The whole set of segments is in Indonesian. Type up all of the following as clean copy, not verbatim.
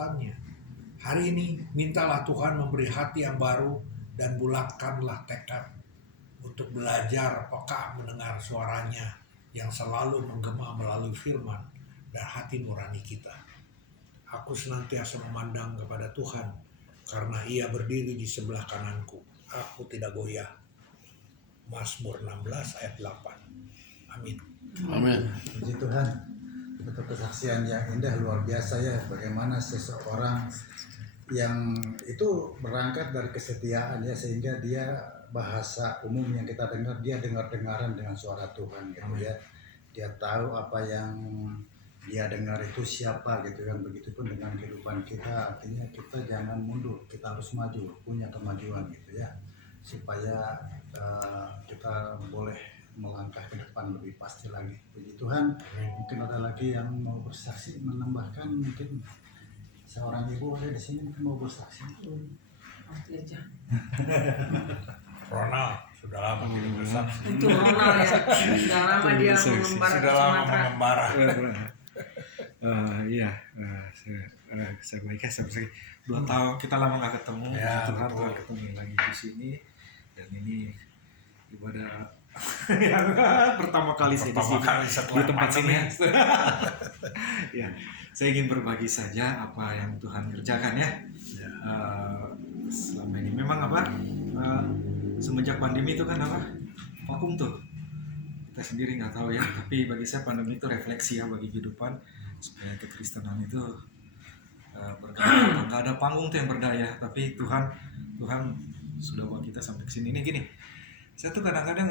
ketakutannya. Hari ini mintalah Tuhan memberi hati yang baru dan bulatkanlah tekad untuk belajar peka mendengar suaranya yang selalu menggema melalui firman dan hati nurani kita. Aku senantiasa memandang kepada Tuhan karena Ia berdiri di sebelah kananku. Aku tidak goyah. Mazmur 16 ayat 8. Amin. Amin. Puji Tuhan untuk kesaksian yang indah luar biasa ya, bagaimana seseorang yang itu berangkat dari kesetiaan ya, sehingga dia bahasa umum yang kita dengar, dia dengar-dengaran dengan suara Tuhan gitu ya. Dia tahu apa yang dia dengar itu siapa gitu kan. Begitupun dengan kehidupan kita, artinya kita jangan mundur, kita harus maju, punya kemajuan gitu ya, supaya kita boleh melangkah ke depan lebih pasti lagi. Puji Tuhan. Mungkin ada lagi yang mau bersaksi, menambahkan, mungkin seorang ibu ada di sini mungkin mau bersaksi. Pasti aja. Ronald sudah lama tidak bersaksi. Itu Ronald ya. Sudah lama dia mengembara ke Sudah lama Sumatera. mengembara. Iya, saya baik ya, saya bersih. 2 tahun kita lama nggak ketemu, Ya, Tuhan betul. telah ketemu lagi di sini, dan ini ibadah yang pertama kali saya di Pertama sini, kali setelah di tempat pandemi. sini. Ya, saya ingin berbagi saja apa yang Tuhan kerjakan ya. Selama ini memang semenjak pandemi itu kan vakum tuh. Kita sendiri nggak tahu ya, tapi bagi saya pandemi itu refleksi ya bagi kehidupan, supaya kekristenan itu bergerak. Nggak ada panggung tuh yang berdaya, tapi Tuhan sudah bawa kita sampai ke sini. Ini gini, saya tuh kadang-kadang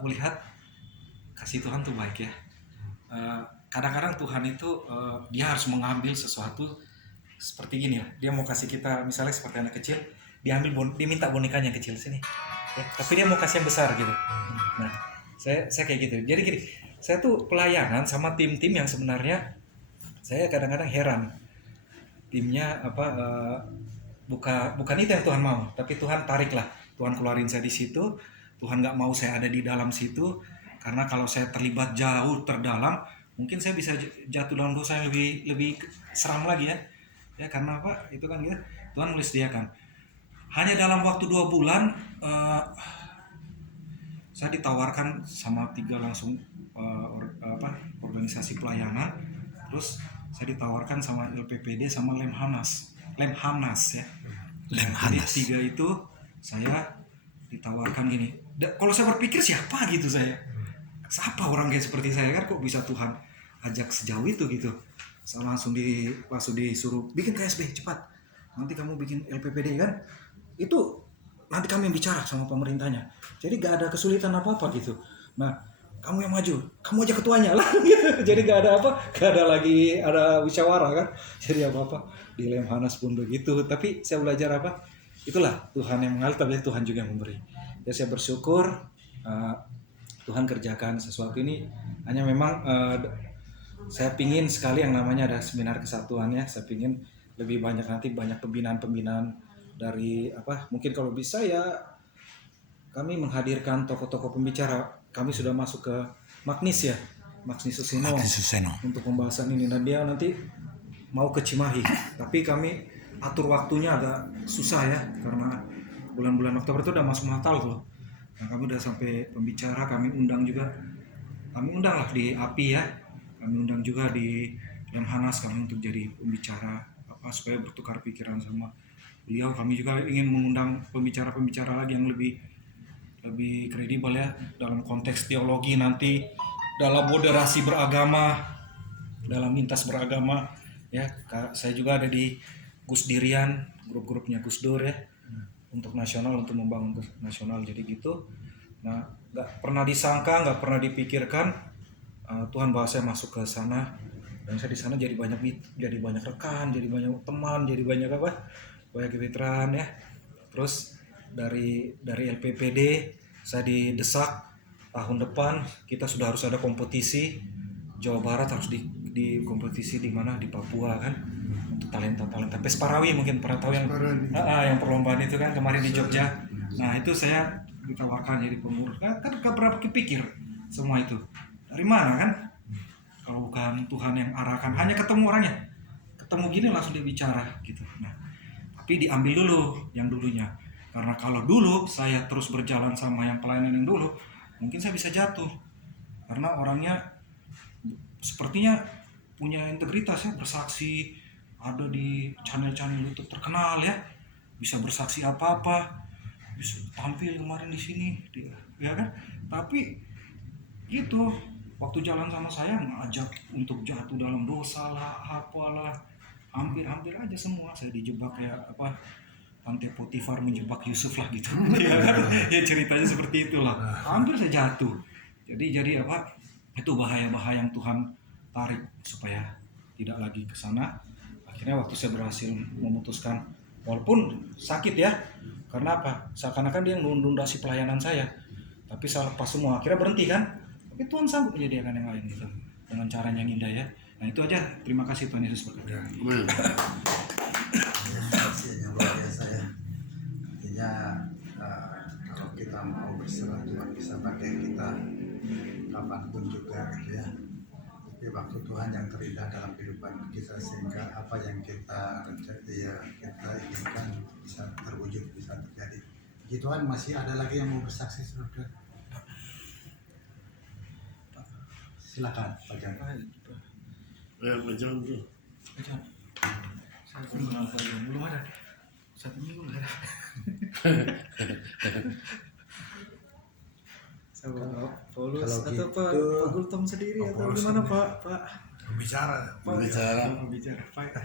melihat kasih Tuhan tuh baik ya. Kadang-kadang Tuhan itu dia harus mengambil sesuatu seperti gini ya. Dia mau kasih kita misalnya seperti anak kecil, dia minta bonekanya yang kecil sini. Ya, tapi dia mau kasih yang besar gitu. Nah, saya kayak gitu. Jadi gini, saya tuh pelayanan sama tim-tim yang sebenarnya saya kadang-kadang heran. Timnya bukan itu yang Tuhan mau, tapi Tuhan tarik lah. Tuhan keluarin saya di situ. Tuhan nggak mau saya ada di dalam situ, karena kalau saya terlibat jauh terdalam, mungkin saya bisa jatuh dalam dosa yang lebih seram lagi ya. Ya karena itu kan gitu. Tuhan mulai sediakan. Hanya dalam waktu 2 bulan saya ditawarkan sama 3 langsung organisasi pelayanan. Terus saya ditawarkan sama LPPD sama Lemhanas ya. Lemhanas. Jadi 3 itu saya ditawarkan gini. Kalau saya berpikir siapa gitu saya. Siapa orang kayak seperti saya kan, kok bisa Tuhan ajak sejauh itu gitu. Saya langsung disuruh bikin KSB cepat. Nanti kamu bikin LPPD kan. Itu nanti kami yang bicara sama pemerintahnya. Jadi gak ada kesulitan apa-apa gitu. Nah, kamu yang maju, kamu aja ketuanya lah gitu. Jadi gak ada lagi ada musyawarah kan. Jadi apa-apa di Lemhanas pun begitu. Tapi saya belajar itulah Tuhan yang mengalir, tapi Tuhan juga yang memberi. Ya saya bersyukur Tuhan kerjakan sesuatu ini. Hanya memang saya pingin sekali yang namanya ada seminar kesatuan ya. Saya pingin lebih banyak nanti banyak pembinaan dari mungkin kalau bisa ya kami menghadirkan tokoh-tokoh pembicara. Kami sudah masuk ke Magnis Suseno untuk pembahasan ini, dan dia nanti mau ke Cimahi, tapi kami atur waktunya agak susah ya karena bulan-bulan Oktober itu udah masuk Natal tuh. Nah, kami udah sampai pembicara, kami undang lah di API ya, kami undang juga di Lemhanas kami untuk jadi pembicara supaya bertukar pikiran sama beliau. Kami juga ingin mengundang pembicara-pembicara lagi yang lebih kredibel ya dalam konteks teologi nanti, dalam moderasi beragama, dalam lintas beragama ya. Saya juga ada di Gus Dirian, grup-grupnya Gus Dur ya, untuk nasional, untuk membangun nasional. Jadi gitu. Nah, nggak pernah disangka, nggak pernah dipikirkan Tuhan bawa saya masuk ke sana, dan saya di sana jadi banyak rekan, jadi banyak teman, jadi banyak banyak kemitraan ya. Terus dari LPPD saya didesak tahun depan kita sudah harus ada kompetisi Jawa Barat, harus di kompetisi di mana, di Papua kan, untuk talenta Pesparawi, mungkin pernah tahu yang perlombaan itu kan kemarin di Jogja. Nah itu saya ditawarkan jadi pengurus, kan gak pernah kepikir semua itu dari mana kan, kalau bukan Tuhan yang arahkan. Hanya ketemu ketemu gini langsung dia bicara gitu. Nah, tapi diambil dulu yang dulunya. Karena kalau dulu saya terus berjalan sama yang pelayanan yang dulu, mungkin saya bisa jatuh. Karena orangnya sepertinya punya integritas ya, bersaksi, ada di channel-channel YouTube terkenal ya, bisa bersaksi apa-apa, bisa tampil kemarin di sini, ya kan? Tapi gitu, waktu jalan sama saya ngajak untuk jatuh dalam dosa lah, apalah, hampir aja semua saya dijebak ya apa, Tante Potifar menjebak Yusuf lah gitu, ya kan? Ya ceritanya seperti itulah, hampir saya jatuh. Jadi apa? Itu bahaya-bahaya yang Tuhan tarik supaya tidak lagi ke sana. Akhirnya waktu saya berhasil memutuskan, walaupun sakit ya, karena apa? Seakan-akan dia menundasi pelayanan saya, tapi saya lepas semua, akhirnya berhenti kan? Tapi Tuhan sanggup menyediakan yang lain gitu, dengan caranya yang indah ya. Nah itu aja, terima kasih Tuhan Yesus berkati. Yang luar biasa ya. Artinya kalau kita mau berserah, Tuhan bisa pakai kita kapanpun juga gitu ya. Tapi waktu Tuhan yang terindah dalam kehidupan kita, sehingga apa yang kita inginkan bisa terwujud, bisa terjadi. Puji Tuhan, masih ada lagi yang mau bersaksi, saudara? Silakan, Pak Jan. Macam tu. Belum ada. 1 minggu nggak ada. Sama Pak Paulus Kalau atau gitu, Pak Gultom sendiri Pak atau Paulus gimana sendiri. Pak? Bicara. Bicara Pak.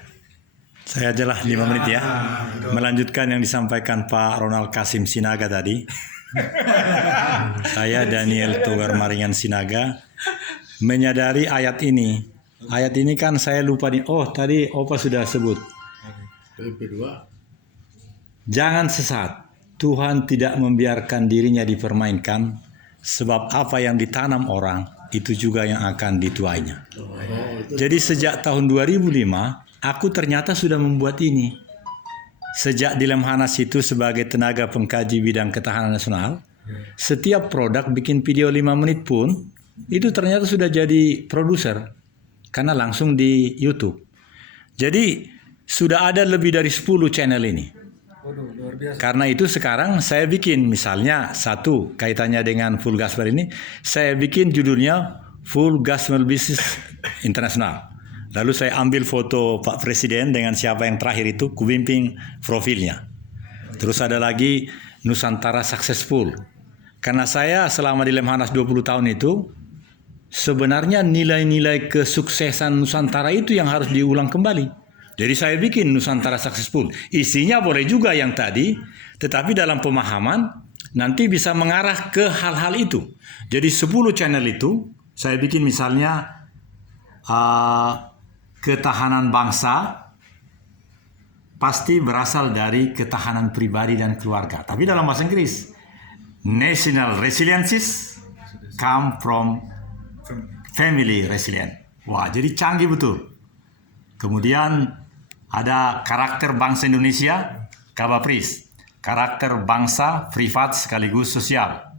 Saya aja lah 5 menit ya. Melanjutkan yang disampaikan Pak Ronald Kasim Sinaga tadi. Saya Daniel Togar Maringan Sinaga menyadari ayat ini. Ayat ini kan saya lupa nih. Oh tadi Opa sudah sebut. PP2. Jangan sesat. Tuhan tidak membiarkan dirinya dipermainkan. Sebab apa yang ditanam orang itu juga yang akan dituainya. Jadi sejak tahun 2005 aku ternyata sudah membuat ini. Sejak di Lemhanas itu sebagai tenaga pengkaji bidang ketahanan nasional, setiap produk bikin video 5 menit pun, itu ternyata sudah jadi produser. Karena langsung di YouTube. Jadi sudah ada lebih dari 10 channel ini. Waduh, luar biasa. Karena itu sekarang saya bikin misalnya satu kaitannya dengan Full Gospel ini, saya bikin judulnya Full Gospel Business Internasional. Lalu saya ambil foto Pak Presiden dengan siapa yang terakhir itu, kubimbing profilnya. Terus ada lagi Nusantara Successful. Karena saya selama di Lemhanas 20 tahun itu, sebenarnya nilai-nilai kesuksesan Nusantara itu yang harus diulang kembali. Jadi saya bikin Nusantara Successful. Isinya boleh juga yang tadi, tetapi dalam pemahaman nanti bisa mengarah ke hal-hal itu. Jadi 10 channel itu saya bikin misalnya ketahanan bangsa pasti berasal dari ketahanan pribadi dan keluarga. Tapi dalam bahasa Inggris, national resiliences come from family resilient. Wah, jadi canggih betul. Kemudian ada karakter bangsa Indonesia, Kabapris. Karakter bangsa privat sekaligus sosial.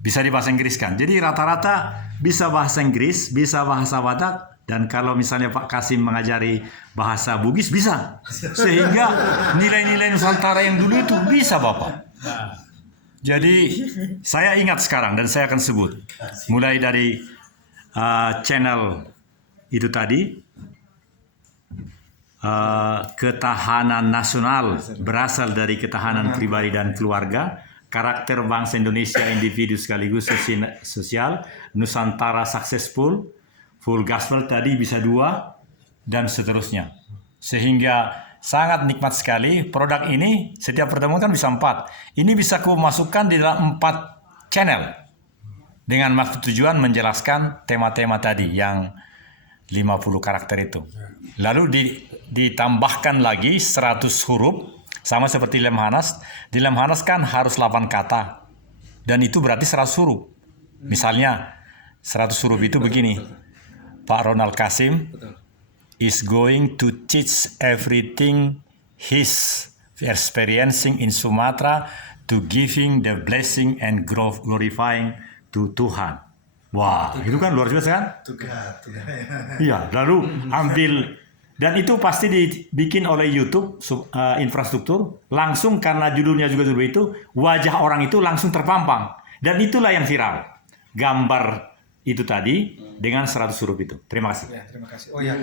Bisa di bahasa Inggris kan. Jadi rata-rata bisa bahasa Inggris, bisa bahasa Batak, dan kalau misalnya Pak Kasim mengajari bahasa Bugis bisa. Sehingga nilai-nilai Nusantara yang dulu itu bisa Bapak. Jadi saya ingat sekarang dan saya akan sebut. Mulai dari channel itu tadi, ketahanan nasional berasal dari ketahanan pribadi dan keluarga, karakter bangsa Indonesia individu sekaligus sosial, Nusantara Successful, Full Gospel tadi bisa 2 dan seterusnya. Sehingga sangat nikmat sekali produk ini, setiap pertemuan kan bisa 4. Ini bisa aku masukkan di dalam 4 channel dengan maksud tujuan menjelaskan tema-tema tadi yang 50 karakter itu. Lalu ditambahkan lagi 100 huruf, sama seperti Lemhanas. Di Lemhanas kan harus 8 kata. Dan itu berarti 100 huruf. Misalnya, 100 huruf itu begini. Pak Ronald Kasim is going to teach everything he's experiencing in Sumatra to giving the blessing and glorifying to Tuhan. Wah, itu kan luar biasa kan? Iya, lalu ambil Dan itu pasti dibikin oleh YouTube infrastruktur langsung karena judulnya juga seperti itu, wajah orang itu langsung terpampang dan itulah yang viral. Gambar itu tadi dengan 100 huruf itu. Terima kasih. Ya, terima kasih. Oh ya,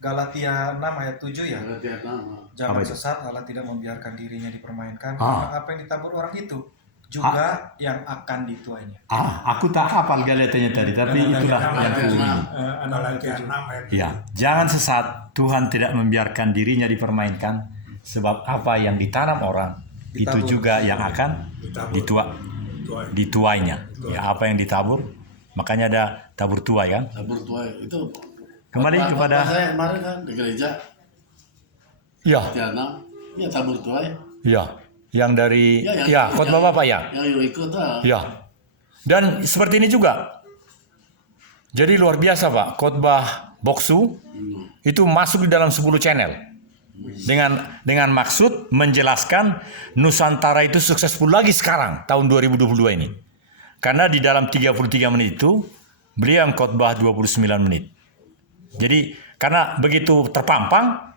Galatia 6 ayat 7 ya. Galatia 6. Jangan Apa itu? sesat, Allah tidak membiarkan dirinya dipermainkan. Ah. Karena apa yang ditabur orang itu juga yang akan dituainya. Aku tak hafal Galatianya tadi, tapi itulah yang ku ini. Galatia 6 ayat Ya, jangan sesat. Tuhan tidak membiarkan dirinya dipermainkan, sebab apa yang ditanam orang itu Ditabur. juga yang akan dituainya. Ya, apa yang ditabur, makanya ada tabur tuai kan. Tabur tuai itu. Kembali kepada- saya kemarin kan di gereja Ya, Galatia 6. Ya tabur tuai. ya, yang dari yang- khotbah Bapak ya. Yang ikut ah. Ya. Dan seperti ini juga. Jadi luar biasa Pak, khotbah Boksu itu masuk di dalam 10 channel. Dengan maksud menjelaskan Nusantara itu successful lagi sekarang tahun 2022 ini. Karena di dalam 33 menit itu beliau yang khotbah 29 menit. Jadi karena begitu terpampang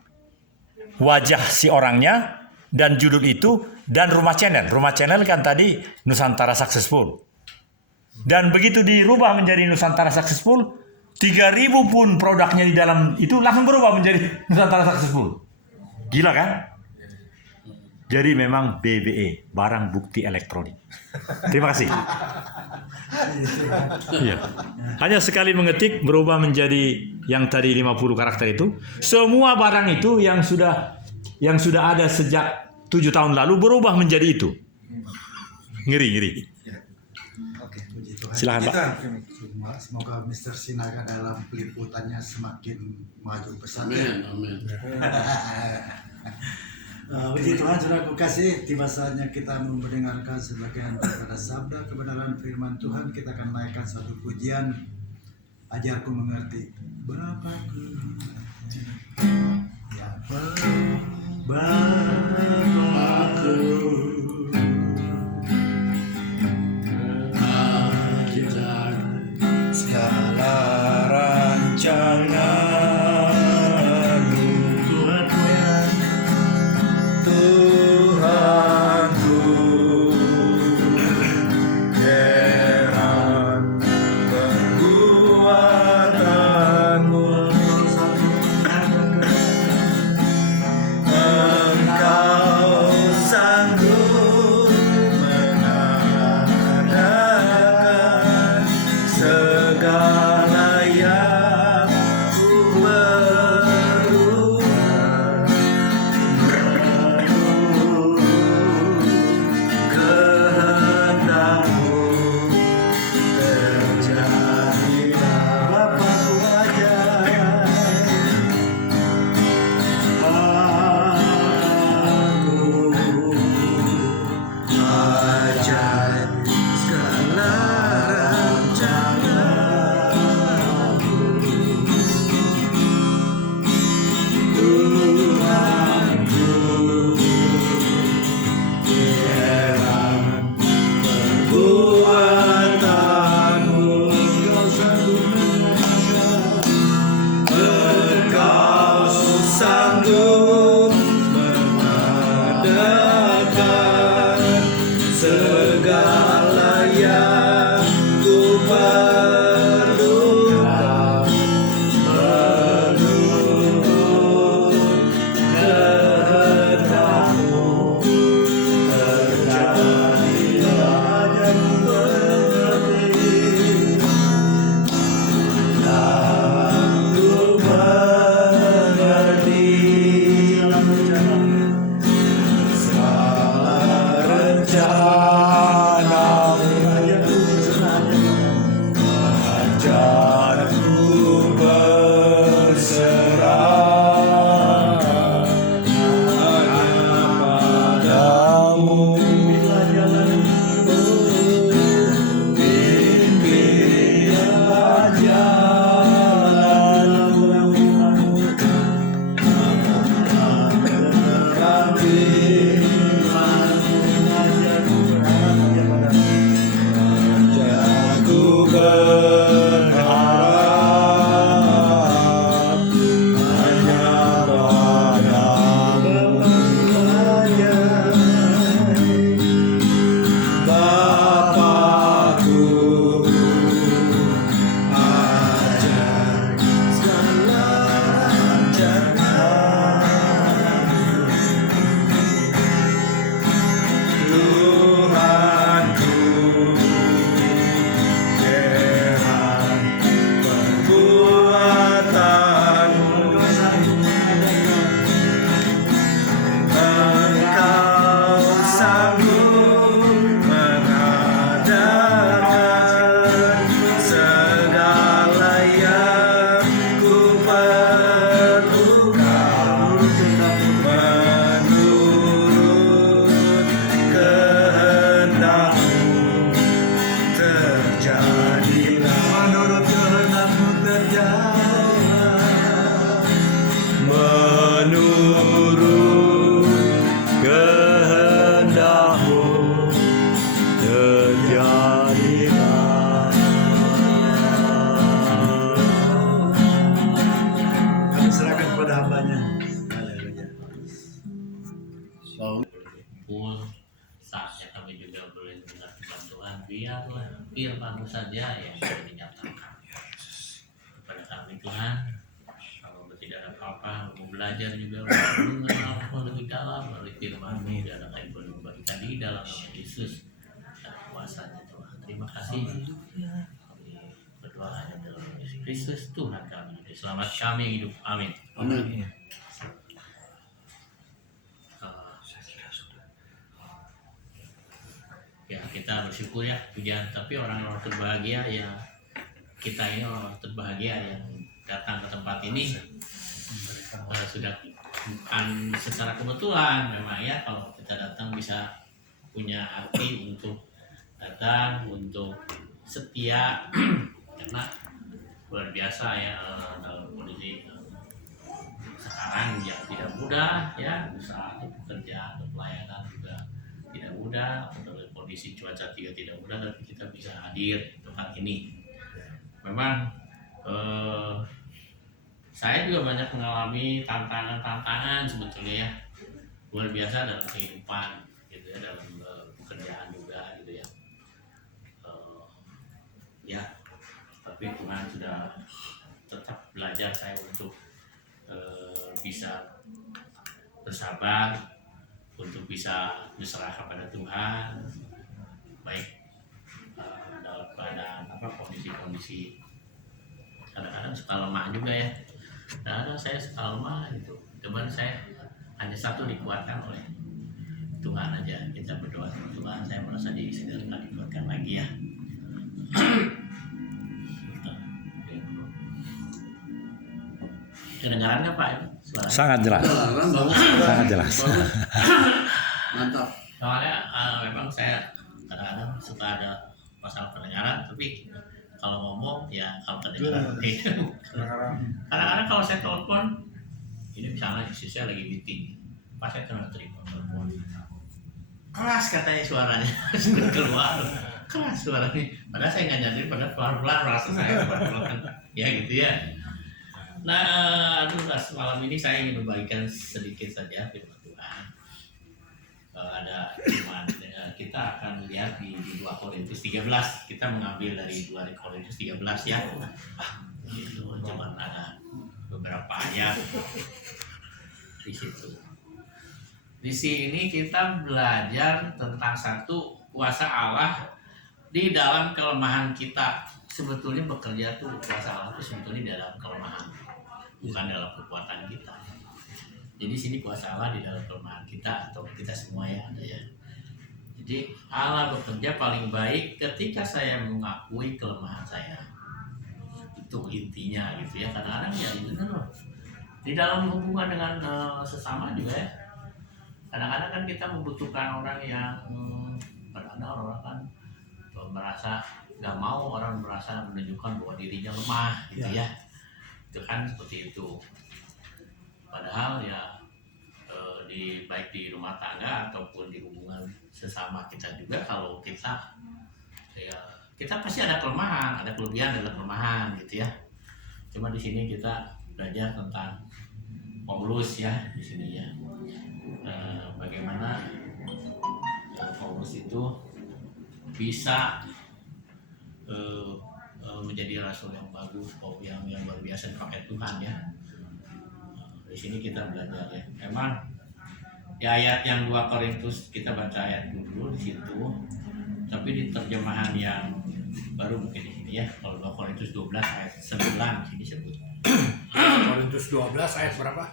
wajah si orangnya dan judul itu dan rumah channel. Rumah channel kan tadi Nusantara Successful. Dan begitu dirubah menjadi Nusantara Successful, 3.000 pun produknya di dalam itu langsung berubah menjadi Nusantara Successful. Gila kan? Jadi memang BBE, barang bukti elektronik. Terima kasih. Iya. Hanya sekali mengetik berubah menjadi yang tadi 50 karakter itu. Semua barang itu yang sudah ada sejak 7 tahun lalu berubah menjadi itu. Ngeri. Oke. Puji Tuhan. Silakan Pak. Semoga Mr. Sinaga dalam peliputannya semakin maju pesat. Amin, amin. Puji Tuhan, saudara kasih, tiba saatnya kita mendengarkan sebagian daripada sabda kebenaran firman Tuhan. Kita akan naikkan satu pujian, ajarku mengerti. Bapakku, ya Bapakku, segala rancangan Tahu. kumpul, saatnya kami juga boleh mendengar firman Tuhan. Biarlah firman-Mu saja yang dinyatakan kepada kami Tuhan. Kalau tidak ada apa-apa, mau belajar juga mengenal lebih dalam melalui firman-Mu, dan akan dibagikan di dalam nama Yesus dan kuasanya Tuhan. Terima kasih. Kami berdoa hanya dalam nama Yesus Kristus Tuhan kami. Selamat kami hidup. Amin. Amin. Ya, kita bersyukur ya pujian, tapi orang-orang terbahagia ya, kita ini orang terbahagia yang datang ke tempat ini sudah bukan secara kebetulan memang ya. Kalau kita datang bisa punya arti untuk datang, untuk setia karena luar biasa ya dalam kondisi sekarang yang tidak mudah ya, usaha atau pekerjaan atau pelayanan juga tidak mudah, dalam kondisi cuaca tidak mudah, tapi kita bisa hadir di tempat ini. Memang saya juga banyak mengalami tantangan sebetulnya ya, luar biasa dalam kehidupan gitu ya, dalam pekerjaan juga gitu ya. Ya, tapi Tuhan sudah tetap belajar saya untuk bisa bersabar, untuk bisa berserah kepada Tuhan, baik dalam keadaan kondisi kadang-kadang suka lemah juga ya. Kadang-kadang saya suka lemah gitu, cuman saya hanya satu, dikuatkan oleh Tuhan aja. Kita berdoa sama Tuhan, saya merasa disegarkan, dikuatkan lagi ya. Kedengaran nggak Pak? Suara? Sangat jelas. Bagus. Sangat jelas. Bagus. Mantap. Soalnya memang saya kadang-kadang suka ada masalah pendengaran, tapi kalau ngomong ya kalau pendengaran oke. Kadang-kadang kalau saya telepon, ini misalnya istri saya lagi meeting, pas saya terima telepon, keras katanya suaranya, sudah keluar, keras suaranya. Padahal saya nggak nyadar, padahal pelan-pelan rasa saya pelan-pelan, ya gitu ya. Nah, malam ini saya ingin membagikan sedikit saja firman Tuhan. Ada firman kita akan lihat di 2 Korintus 13. Kita mengambil dari 2 Korintus 13 ya. Itu cuma ada beberapa ayat di situ. Di sini kita belajar tentang satu, kuasa Allah di dalam kelemahan kita. Sebetulnya bekerja tuh kuasa Allah itu sebetulnya di dalam kelemahan, bukan dalam kekuatan kita. Jadi sini kuasa Allah di dalam kelemahan kita, atau kita semua ya ada ya. Jadi Allah bekerja paling baik ketika saya mengakui kelemahan saya. Itu intinya gitu ya. Kadang-kadang ya benar loh. Di dalam hubungan dengan sesama juga ya. Kadang-kadang kan kita membutuhkan orang yang kadang-kadang orang kan merasa nggak mau orang merasa menunjukkan bahwa dirinya lemah gitu ya. Itu kan seperti itu. Padahal ya baik di rumah tangga ataupun di hubungan sesama kita juga, kalau kita ya kita pasti ada kelemahan, ada kelebihan, ada kelemahan gitu ya. Cuma di sini kita belajar tentang Paulus ya di sini ya. Bagaimana Paulus itu bisa menjadi rasul yang bagus, yang luar biasa dipakai Tuhan ya. Di sini kita belajar ya. Memang di ayat yang 2 Korintus kita baca ayat dulu di situ, tapi di terjemahan yang baru mungkin di sini ya. Kalau 2 Korintus 12 ayat 9 sini disebut. Korintus 12 ayat berapa?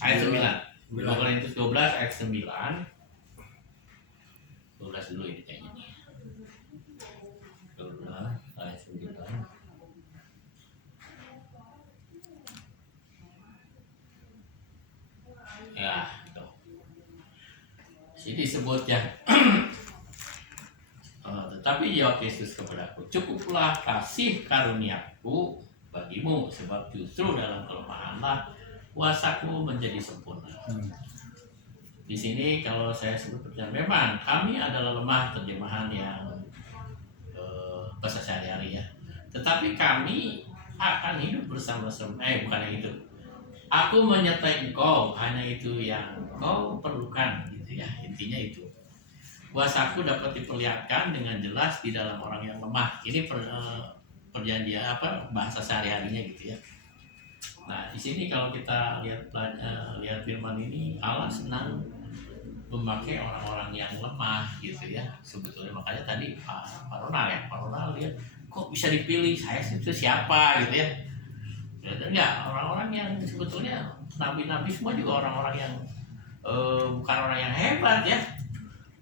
Ayat 9. 2 Korintus 12 ayat 9. 12 dulu ini kayaknya. 12 ayat 9. Ya, tuh. Sini disebut ya. Tetapi jawab Yesus kepadaku, cukuplah kasih karuniaku bagimu, sebab justru dalam kelemahanlah kuasaku menjadi sempurna. Di sini kalau saya sebut memang kami adalah lemah, terjemahan yang bahasa sehari-hari ya. Tetapi kami akan hidup bersama-sama, bukan yang itu. Aku menyertai engkau, hanya itu yang kau perlukan, gitu ya. Intinya itu. Kuasaku dapat diperlihatkan dengan jelas di dalam orang yang lemah. Ini perjanjian bahasa sehari-harinya gitu ya. Nah, di sini kalau kita lihat firman ini, Allah senang memakai orang-orang yang lemah gitu ya. Sebetulnya makanya tadi Pak Ronald lihat kok bisa dipilih, saya itu siapa gitu ya. Dan ya orang-orang yang sebetulnya nabi-nabi semua juga orang-orang yang bukan orang yang hebat ya.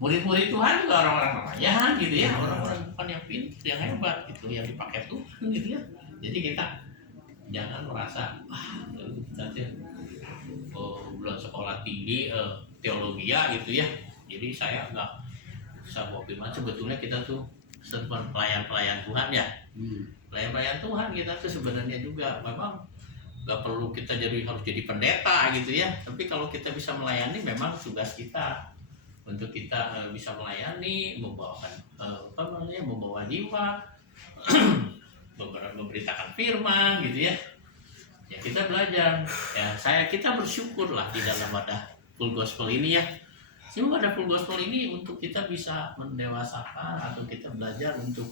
Murid-murid Tuhan juga orang-orang remaja gitu ya, orang-orang bukan yang pintar, yang hebat gitu, yang dipakai Tuhan gitu ya. Jadi kita jangan merasa kita belum sekolah tinggi teologi gitu ya. Jadi saya nggak bisa bawa firman. Sebetulnya kita tuh pelayan-pelayan Tuhan ya. Pelayan-pelayan Tuhan kita tuh sebenarnya juga memang nggak perlu kita harus jadi pendeta gitu ya. Tapi kalau kita bisa melayani, memang tugas kita untuk kita bisa melayani, membawakan membawa jiwa, memberitakan firman gitu ya. Ya kita belajar. Ya kita bersyukurlah di dalam wadah full gospel ini ya. Cuma wadah full gospel ini untuk kita bisa mendewasakan atau kita belajar untuk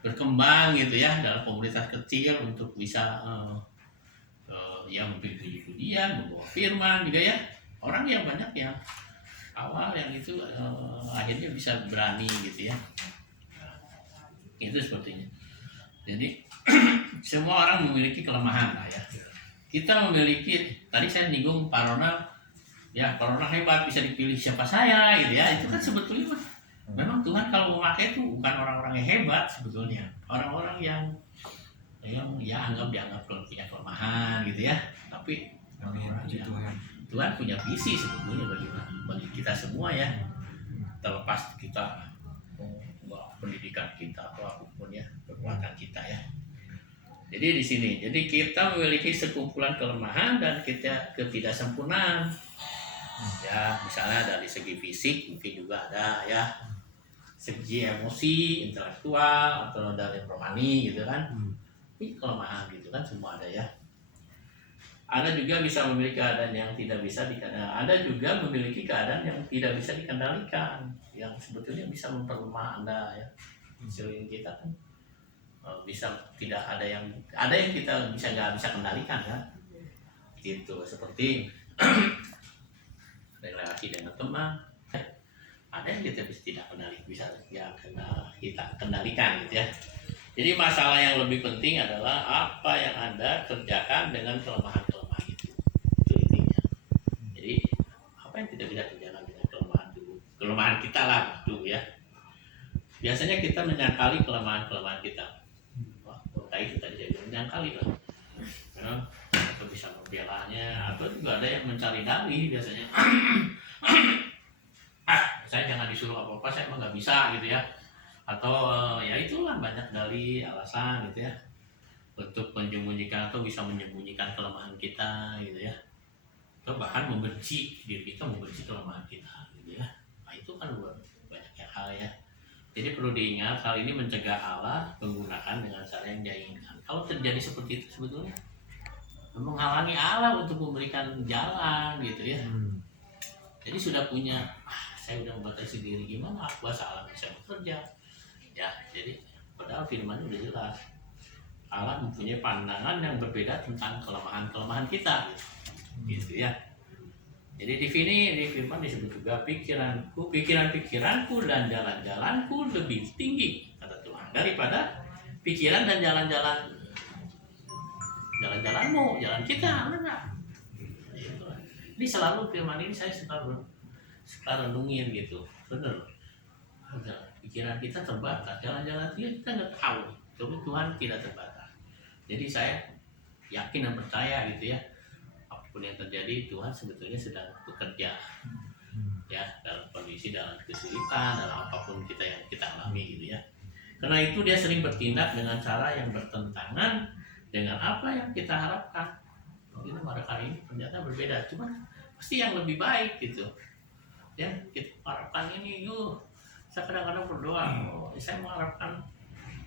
berkembang gitu ya dalam komunitas kecil untuk bisa membimbing pujian, membawa firman juga ya. Orang yang banyak yang awal yang itu akhirnya bisa berani gitu ya. Itu sepertinya. Jadi semua orang memiliki kelemahan lah ya. Kita memiliki, tadi saya nyinggung Pak Ronald, ya Pak Ronald hebat bisa dipilih siapa saya gitu ya. Itu kan sebetulnya memang Tuhan kalau memakai itu bukan orang-orang yang hebat sebetulnya. Orang-orang yang dianggap punya kelemahan gitu ya. Tapi Tuhan punya visi sebetulnya bagi kita semua ya, terlepas kita pendidikan kita atau apapun ya, kekuatan kita ya. Jadi di sini, jadi kita memiliki sekumpulan kelemahan dan kita ketidaksempurnaan. Ya, misalnya dari segi fisik mungkin juga ada ya, segi emosi, intelektual atau dari rohani gitu kan. Ini kelemahan gitu kan semua ada ya. Ada juga bisa memiliki keadaan yang tidak bisa dikendalikan. Ada juga memiliki keadaan yang tidak bisa dikendalikan, yang sebetulnya bisa memperlemah Anda ya. Selain kita kan bisa tidak ada yang kita nggak bisa kendalikan ya. Gitu seperti relasi dengan teman. Ada yang kita tidak bisa kita kendalikan gitu ya. Jadi masalah yang lebih penting adalah apa yang Anda kerjakan dengan kelemahan-kelemahan itu. Itu intinya. Jadi apa yang tidak bisa kerjakan dengan kelemahan itu? Kelemahan kita lah itu ya. Biasanya kita menyangkali kelemahan-kelemahan kita. Wah, itu tadi saya bilang menyangkali lah. Ya, atau bisa membelanya, atau juga ada yang mencari dalih biasanya. Saya jangan disuruh apa-apa, saya emang nggak bisa gitu ya. Atau ya itulah banyak dari alasan gitu ya untuk menyembunyikan atau bisa menyembunyikan kelemahan kita gitu ya, atau bahkan membenci diri kita, membenci kelemahan kita gitu ya. Nah itu kan banyak hal ya. Jadi perlu diingat, hal ini mencegah Allah menggunakan dengan cara yang dia inginkan. Kalau terjadi seperti itu sebetulnya menghalangi Allah untuk memberikan jalan gitu ya. Jadi sudah punya saya udah membatasi diri, gimana kuasa Allah bisa bekerja ya. Jadi padahal firman udah jelas, Allah mempunyai pandangan yang berbeda tentang kelemahan-kelemahan kita gitu ya. Jadi di firman disebut juga pikiran-pikiranku dan jalan-jalanku lebih tinggi kata Tuhan daripada pikiran dan jalan-jalanmu, jalan kita, benar. Ini selalu firman ini saya suka renungin gitu, benar. Pikiran kita terbatas, jalan-jalan kita nggak tahu, tapi Tuhan tidak terbatas. Jadi saya yakin dan percaya gitu ya, apapun yang terjadi Tuhan sebetulnya sedang bekerja ya dalam kondisi, dalam kesulitan, dalam apapun yang kita alami gitu ya. Karena itu dia sering bertindak dengan cara yang bertentangan dengan apa yang kita harapkan. Mungkin pada kali ini ternyata berbeda, cuma pasti yang lebih baik gitu ya. Kita harapkan ini, saya kadang-kadang berdoa, saya mengharapkan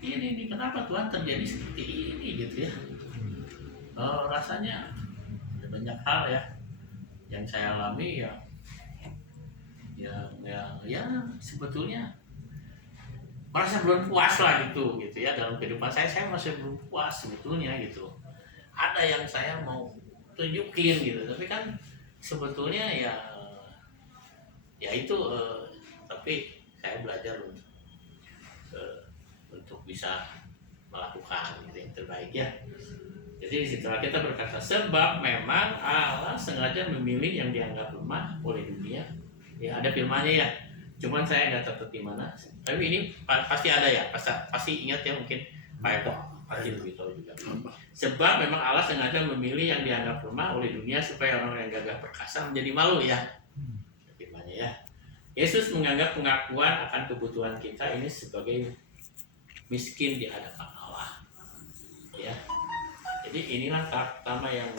ini kenapa Tuhan terjadi seperti ini gitu ya. rasanya ada banyak hal ya yang saya alami ya sebetulnya merasa belum puas lah gitu ya dalam kehidupan saya masih belum puas sebetulnya gitu. Ada yang saya mau tunjukin gitu, tapi kan sebetulnya ya itu tapi saya belajar untuk bisa melakukan gitu yang terbaik ya. Jadi setelah kita berkata sebab memang Allah sengaja memilih yang dianggap lemah oleh dunia. Ya ada firmannya ya. Cuman saya nggak tahu di mana. Tapi ini pasti ada ya. Pasti ingat ya mungkin Pak Eko pasti lebih tahu juga. Sebab memang Allah sengaja memilih yang dianggap lemah oleh dunia supaya orang yang gagah perkasa menjadi malu ya. Firmannya ya. Yesus menganggap pengakuan akan kebutuhan kita ini sebagai miskin di hadapan Allah. Ya. Jadi inilah tahap pertama yang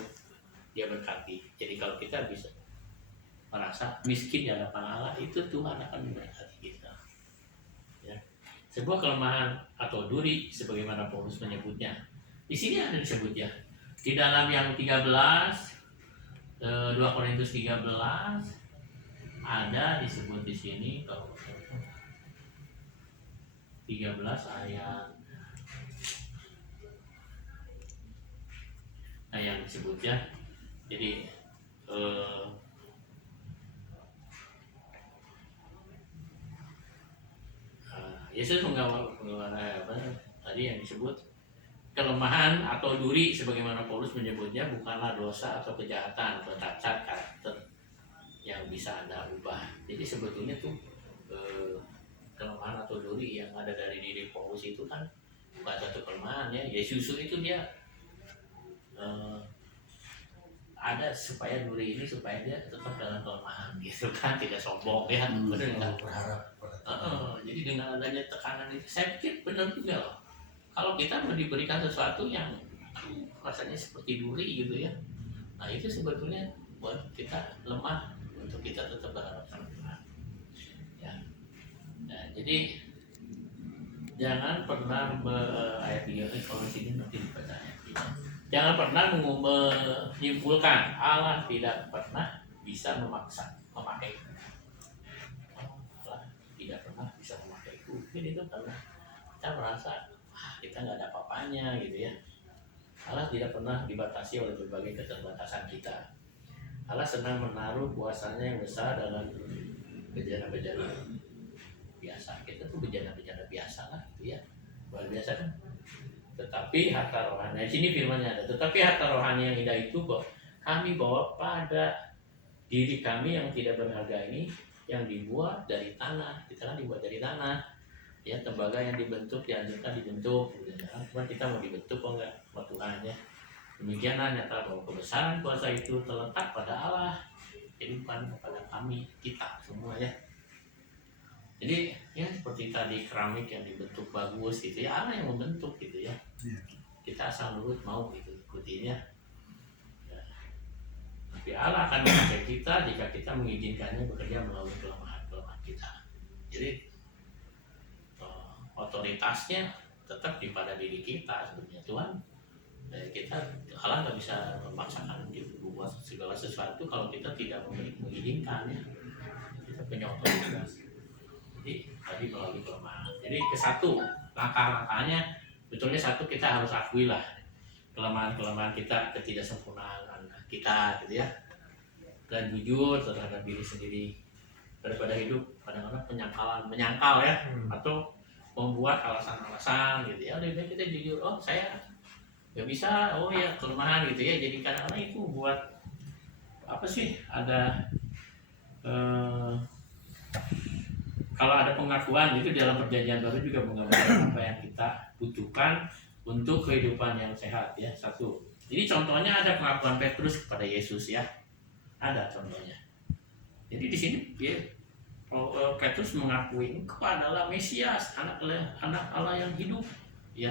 dia berkati. Jadi kalau kita bisa merasa miskin di hadapan Allah, itu Tuhan akan memberkati kita. Ya. Sebuah kelemahan atau duri, sebagaimana Paulus menyebutnya. Di sini ada disebut ya. Di dalam yang 13, 2 Korintus 13, ada disebut di sini kalau 13 ayat yang disebutnya. Jadi Yesus menggambarkan apa tadi yang disebut kelemahan atau duri sebagaimana Paulus menyebutnya bukanlah dosa atau kejahatan atau cacat karakter yang bisa Anda ubah. Jadi sebetulnya tuh kelemahan atau duri yang ada dari diri Paulus itu kan bukan satu kelemahan ya. Yesus itu dia ada supaya duri ini supaya dia tetap dalam kelemahan gitu kan, tidak sombong ya. Benar nggak? Berharap Jadi dengan adanya tekanan itu saya pikir benar juga loh. Kalau kita mau diberikan sesuatu yang rasanya seperti duri gitu ya, nah itu sebetulnya buat kita lemah untuk kita tetap berharap sama Tuhan. Ya. Nah, jadi jangan pernah ayat 3 kalau di sini nanti dibaca ayat 3. Jangan pernah menyimpulkan Allah tidak pernah bisa memakai. Allah tidak pernah bisa memakaiku. Jadi itu karena kita merasa kita nggak ada apa-apanya gitu ya. Allah tidak pernah dibatasi oleh berbagai keterbatasan kita. Allah senang menaruh kuasanya yang besar dalam bejana-bejana biasa. Kita tuh bejana-bejana biasa lah gitu ya. Luar biasa kan? Tetapi harta rohani, di sini firman-Nya ada. Tetapi harta rohani yang indah itu kami bawa pada diri kami yang tidak berharga ini, yang dibuat dari tanah. Kita kan dibuat dari tanah. Ya, tembaga yang dibentuk dianjurkan dibentuk. Cuma kita mau dibentuk kok enggak sama Tuhan ya. Demikianlah nyata bahwa kebesaran kuasa itu terletak pada Allah. Jadi bukan kepada kami, kita semua ya. Jadi ya seperti tadi keramik yang dibentuk bagus gitu ya, Allah yang membentuk gitu ya. Kita asal nurut mau gitu ikutinya. Ya. Tapi Allah akan memakai kita jika kita mengizinkannya bekerja melalui kelemahan-kelemahan kita. Jadi otoritasnya tetap di pada diri kita sebenarnya Tuhan. Kita Allah nggak bisa memaksakan gitu buat segala sesuatu kalau kita tidak mengizinkan ya. Kita punya otoritas. Jadi tadi melalui kelemahan. Jadi kesatu langkah-langkahnya betulnya satu kita harus akui lah kelemahan-kelemahan kita, ketidaksempurnaan kita gitu ya, dan jujur terhadap diri sendiri daripada hidup kadang-kadang menyangkal ya atau membuat alasan-alasan gitu ya. Lebih baik kita jujur, oh saya nggak bisa, oh ya kelemahan gitu ya. Jadi kadang-kadang itu buat apa sih ada kalau ada pengakuan itu dalam perjanjian baru juga menggambarkan apa yang kita butuhkan untuk kehidupan yang sehat ya. Satu. Jadi contohnya ada pengakuan Petrus kepada Yesus ya. Ada contohnya. Jadi di sini ya, Petrus mengakui engkau adalah Mesias, anak Allah yang hidup ya.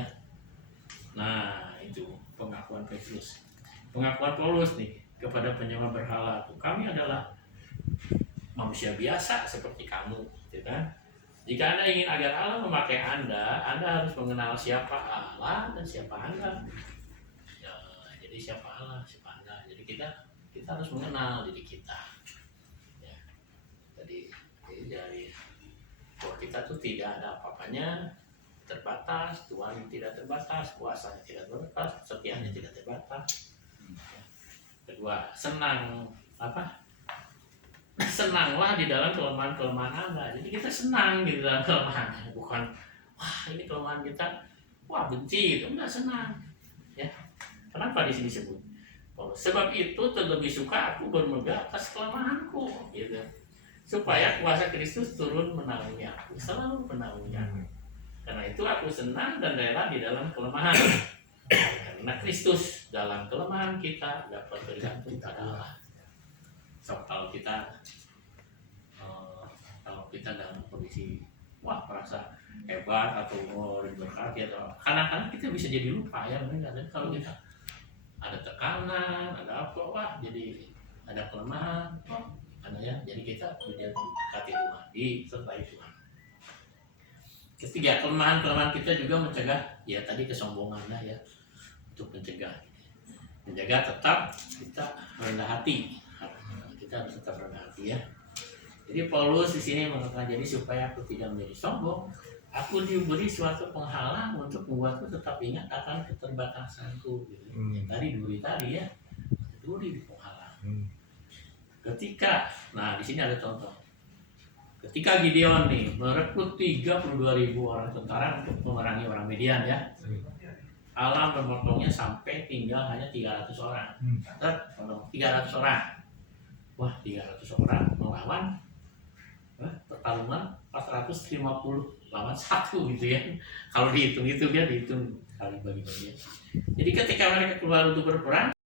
Nah, itu pengakuan Petrus. Pengakuan Paulus nih kepada penyembah berhala. Kami adalah manusia biasa seperti kamu. Kan? Jika Anda ingin agar Allah memakai Anda harus mengenal siapa Allah dan siapa Anda. Ya, jadi Jadi siapa Allah, siapa Anda. Jadi kita harus mengenal diri kita. Ya. Jadi dari bahwa kita tuh tidak ada apa-apanya, terbatas, Tuhan tidak terbatas, kuasanya tidak terbatas, kesetiaannya tidak terbatas. Kedua, senanglah di dalam kelemahan-kelemahan Anda. Jadi kita senang di dalam kelemahan, bukan wah ini kelemahan kita, wah benci gitu, enggak, senang. Ya. Kenapa di sini disebut? Oh, sebab itu terlebih suka aku bermegah atas kelemahanku, gitu. Supaya kuasa Kristus turun menaungi aku, selalu menaungi aku. Karena itu aku senang dan rela di dalam kelemahan. Karena Kristus dalam kelemahan kita dapat bergantung pada Allah. So, kalau kita dalam kondisi wah merasa hebat atau diberkati atau kadang-kadang kita bisa jadi lupa ya, benar. Dan kalau kita ada tekanan, ada apa, wah jadi ada kelemahan, ada ya, jadi kita mendekati Tuhan, disertai Tuhan. Ketiga, kelemahan kita juga mencegah ya tadi kesombongan ya, untuk menjaga tetap kita rendah hati. Kita harus tetap rendah hati ya. Jadi Paulus di sini mengatakan, jadi supaya aku tidak menjadi sombong, aku diberi suatu penghalang untuk membuatku tetap ingat akan keterbatasanku. Gitu. Duri tadi ya, duri di penghalang. Ketika, nah di sini ada contoh. Ketika Gideon nih merekrut 32.000 orang tentara untuk memerangi orang Midian ya, Allah memotongnya sampai tinggal hanya 300 orang. 300 orang. Wah, 300 orang melawan pertarungan 450 lawan 1 gitu ya. Kalau dihitung itu dia dihitung kali bagi-bagi. Jadi ketika mereka keluar untuk berperang,